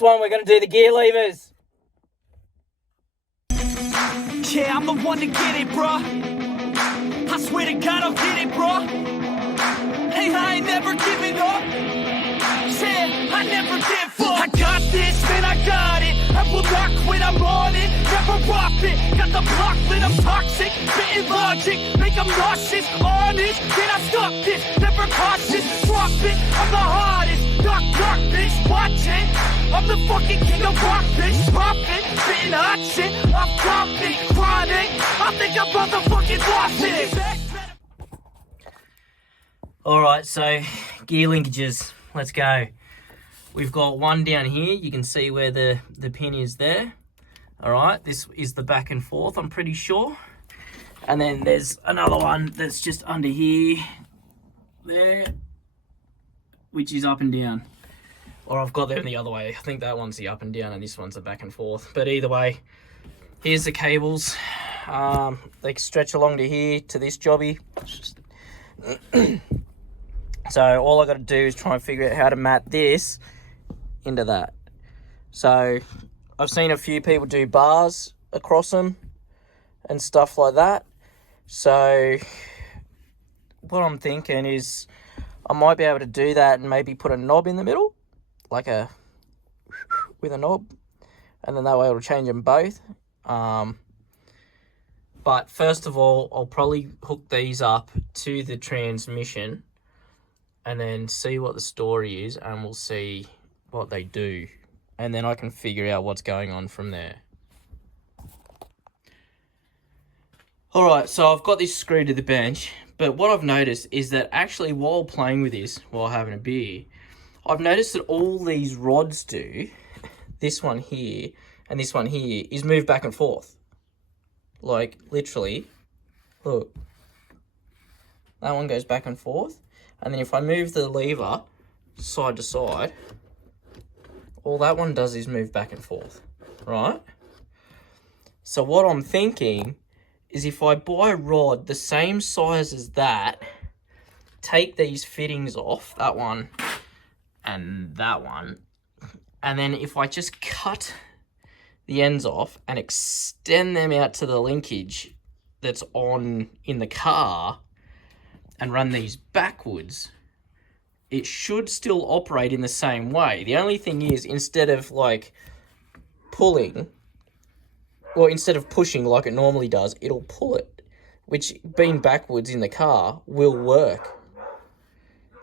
this one, we're going to do the gear levers. Yeah, I'm the one to get it, bruh. I swear to God I'll get it, bruh. Hey, I ain't never giving up. Yeah, I never give up. I got this, man, I got it. I will not quit, I'm on it. Never rock it. Got the block lit, I'm toxic. Spitting logic, make them nauseous. Honest, can I stop this? Never cautious, drop it. I'm the hardest. Knock, knock, bitch, watch it. I'm the fucking king of rock, bitch. Poppin', spitting hot shit. I'm popping, chronic. I think I'm motherfucking lost it. Alright, so gear linkages. Let's go. We've got one down here. You can see where the pin is there. Alright, this is the back and forth, I'm pretty sure. And then there's another one that's just under here. There. Which is up and down. Or I've got them the other way. I think that one's the up and down and this one's the back and forth. But either way, here's the cables. They stretch along to here, to this jobby. So all I got to do is try and figure out how to mat this into that. So I've seen a few people do bars across them and stuff like that. So what I'm thinking is I might be able to do that and maybe put a knob in the middle, like with a knob, and then that way it'll change them both. But first of all, I'll probably hook these up to the transmission and then see what the story is, and we'll see what they do. And then I can figure out what's going on from there. Alright, so I've got this screwed to the bench, but what I've noticed is that actually while playing with this, while having a beer, I've noticed that all these rods do, this one here and this one here, is move back and forth. Like, literally, look. That one goes back and forth. And then if I move the lever side to side, all that one does is move back and forth, right? So what I'm thinking is if I buy a rod the same size as that, take these fittings off, that one and that one, and then if I just cut the ends off and extend them out to the linkage that's on in the car and run these backwards, it should still operate in the same way. The only thing is, instead of like pulling, or instead of pushing like it normally does, it'll pull it, which being backwards in the car will work.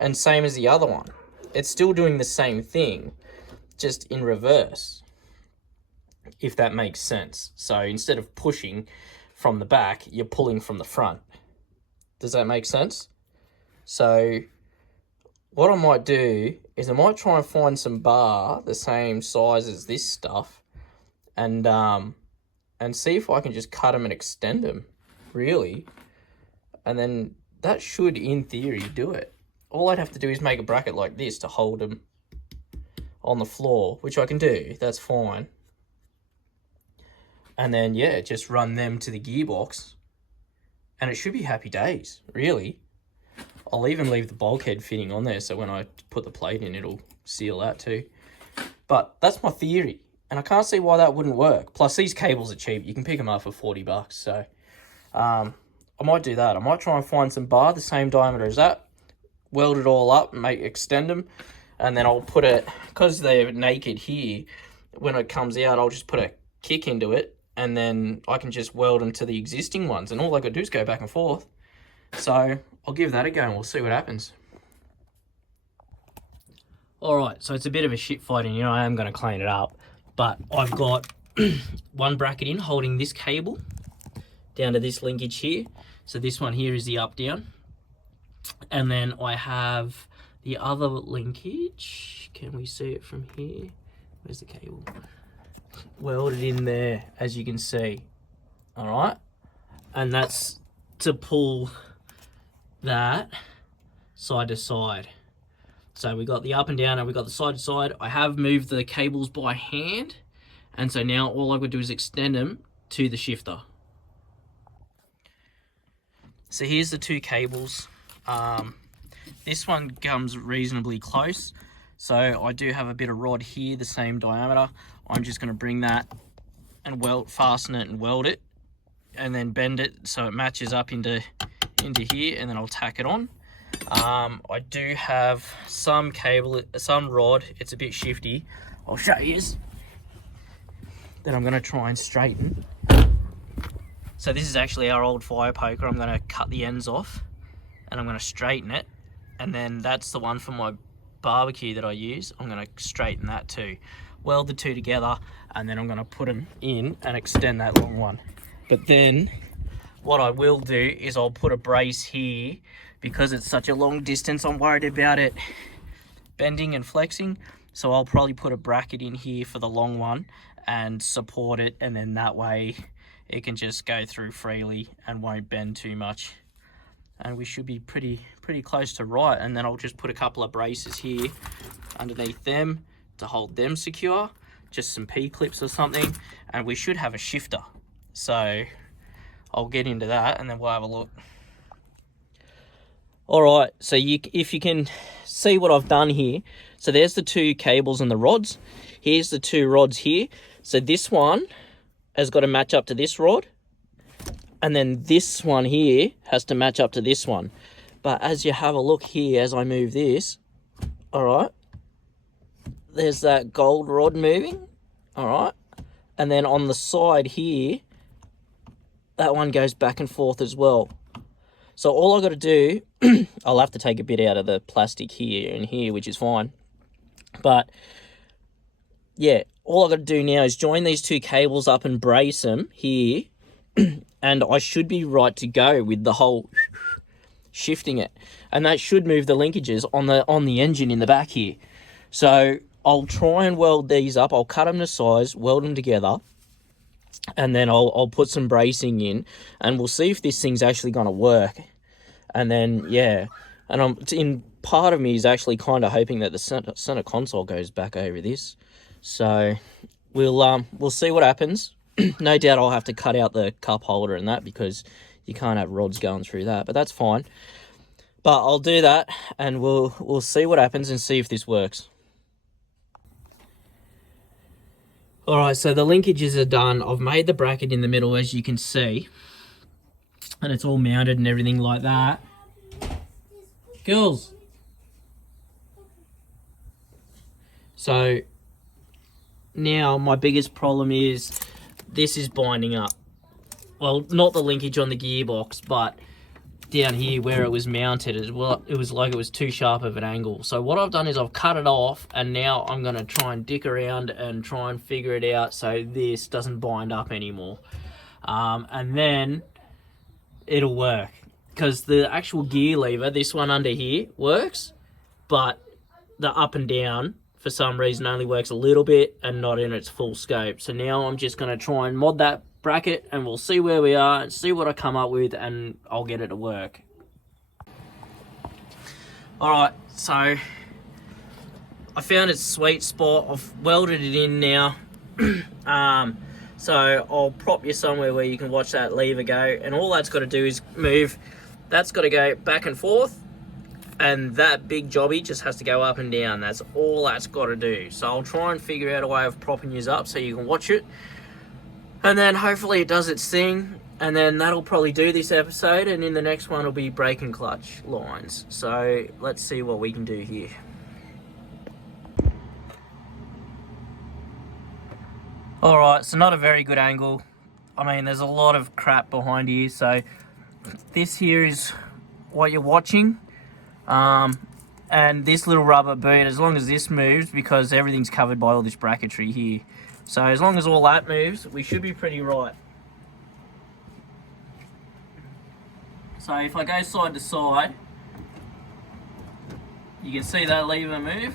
And same as the other one. It's still doing the same thing, just in reverse, if that makes sense. So instead of pushing from the back, you're pulling from the front. Does that make sense? So what I might do is I might try and find some bar the same size as this stuff, and see if I can just cut them and extend them, really. And then that should, in theory, do it. All I'd have to do is make a bracket like this to hold them on the floor, which I can do, that's fine. And then, yeah, just run them to the gearbox, and it should be happy days, really. I'll even leave the bulkhead fitting on there, so when I put the plate in, it'll seal that too. But that's my theory, and I can't see why that wouldn't work. Plus, these cables are cheap. You can pick them up for $40, so I might do that. I might try and find some bar the same diameter as that, weld it all up, and extend them, and then I'll put it, because they're naked here, when it comes out, I'll just put a kick into it, and then I can just weld them to the existing ones, and all I got to do is go back and forth. So I'll give that a go and we'll see what happens. Alright, so it's a bit of a shit fight, and I am going to clean it up, but I've got one bracket in holding this cable down to this linkage here. So this one here is the up down, and then I have the other linkage. Can we see it from here? Where's the cable? Welded in there, as you can see. Alright, and that's to pull that side to side. So we got the up and down and we got the side to side. I have moved the cables by hand, and so now all I've got to do is extend them to the shifter. So here's the two cables. This one comes reasonably close, So I do have a bit of rod here, the same diameter. I'm just going to bring that and fasten it and weld it, and then bend it so it matches up into here, and then I'll tack it on. I do have some rod. It's a bit shifty. I'll show you that I'm going to try and straighten. So this is actually our old fire poker. I'm going to cut the ends off and I'm going to straighten it, and then that's the one for my barbecue that I use. I'm going to straighten that too, weld the two together, and then I'm going to put them in and extend that long one. But then what I will do is I'll put a brace here, because it's such a long distance. I'm worried about it bending and flexing, so I'll probably put a bracket in here for the long one and support it, and then that way it can just go through freely and won't bend too much, and we should be pretty close to right. And then I'll just put a couple of braces here underneath them to hold them secure, just some P-clips or something, and we should have a shifter. So I'll get into that and then we'll have a look. All right, so if you can see what I've done here, so there's the two cables and the rods. Here's the two rods here. So this one has got to match up to this rod, and then this one here has to match up to this one. But as you have a look here, as I move this, all right, there's that gold rod moving, all right, and then on the side here, that one goes back and forth as well. So all I got to do, I'll have to take a bit out of the plastic here and here, which is fine. But yeah, all I got to do now is join these two cables up and brace them here, and I should be right to go with the whole shifting it. And that should move the linkages on the engine in the back here. So I'll try and weld these up. I'll cut them to size, weld them together, and then I'll put some bracing in, and we'll see if this thing's actually going to work. And then, yeah, and part of me is actually kind of hoping that the center console goes back over this. So we'll see what happens. No doubt I'll have to cut out the cup holder and that, because you can't have rods going through that, but that's fine. But I'll do that, and we'll see what happens and see if this works. All right, so the linkages are done. I've made the bracket in the middle, as you can see, and it's all mounted and everything like that. Girls. So now my biggest problem is this is binding up. Well, not the linkage on the gearbox, but down here where it was mounted, it was like it was too sharp of an angle. So what I've done is I've cut it off, and now I'm going to try and dick around and try and figure it out so this doesn't bind up anymore. And then it'll work, because the actual gear lever, this one under here, works, but the up and down for some reason only works a little bit and not in its full scope. So now I'm just going to try and mod that bracket, and we'll see where we are and see what I come up with, and I'll get it to work. Alright, so I found its sweet spot. I've welded it in now. So I'll prop you somewhere where you can watch that lever go, and all that's got to do is move. That's got to go back and forth, and that big jobby just has to go up and down. That's all that's got to do. So I'll try and figure out a way of propping you up so you can watch it, and then hopefully it does its thing, and then that'll probably do this episode, and in the next one will be brake and clutch lines. So let's see what we can do here. Alright, so not a very good angle. I mean, there's a lot of crap behind here, so this here is what you're watching. And this little rubber boot, as long as this moves, because everything's covered by all this bracketry here. So as long as all that moves, we should be pretty right. So if I go side to side, you can see that lever move,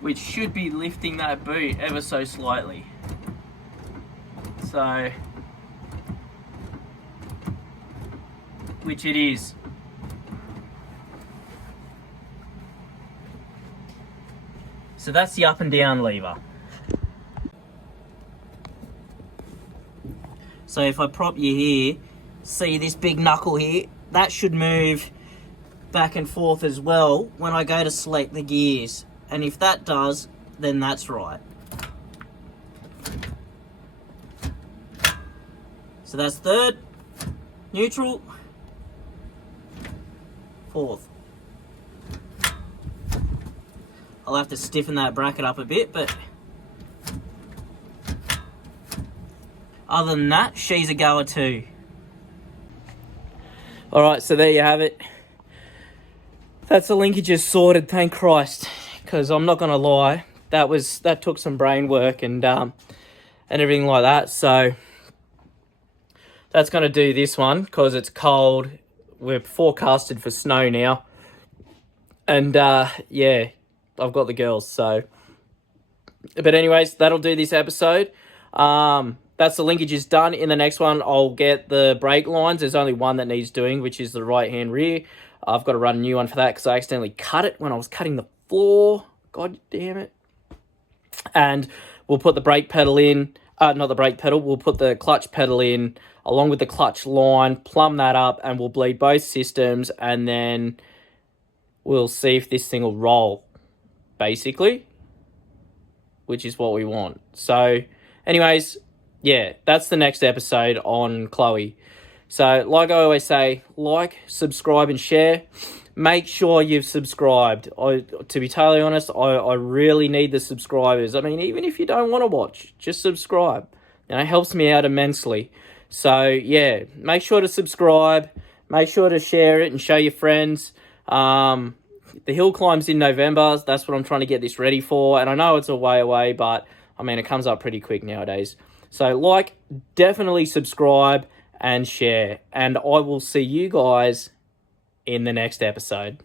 which should be lifting that boot ever so slightly. So, which it is. So that's the up and down lever. So if I prop you here, see this big knuckle here, that should move back and forth as well when I go to select the gears. And if that does, then that's right. So that's third, neutral, fourth. I'll have to stiffen that bracket up a bit, but other than that, she's a goer too. Alright, so there you have it. That's the linkages sorted, thank Christ. Because I'm not gonna lie, that took some brain work and everything like that. So that's gonna do this one because it's cold. We're forecasted for snow now. And yeah, I've got the girls, so. But anyways, that'll do this episode. That's the linkages done. In the next one, I'll get the brake lines. There's only one that needs doing, which is the right-hand rear. I've got to run a new one for that because I accidentally cut it when I was cutting the floor. God damn it. And we'll put the brake pedal in. Not the brake pedal. We'll put the clutch pedal in along with the clutch line, plumb that up, and we'll bleed both systems, and then we'll see if this thing will roll, basically, which is what we want. So, anyways, yeah, that's the next episode on Chloe. So, like I always say, like, subscribe, and share. Make sure you've subscribed. To be totally honest, I really need the subscribers. I mean, even if you don't want to watch, just subscribe. And it helps me out immensely. So, yeah, make sure to subscribe. Make sure to share it and show your friends. The hill climb's in November. That's what I'm trying to get this ready for. And I know it's a way away, but, I mean, it comes up pretty quick nowadays. So, like, definitely subscribe and share. And I will see you guys in the next episode.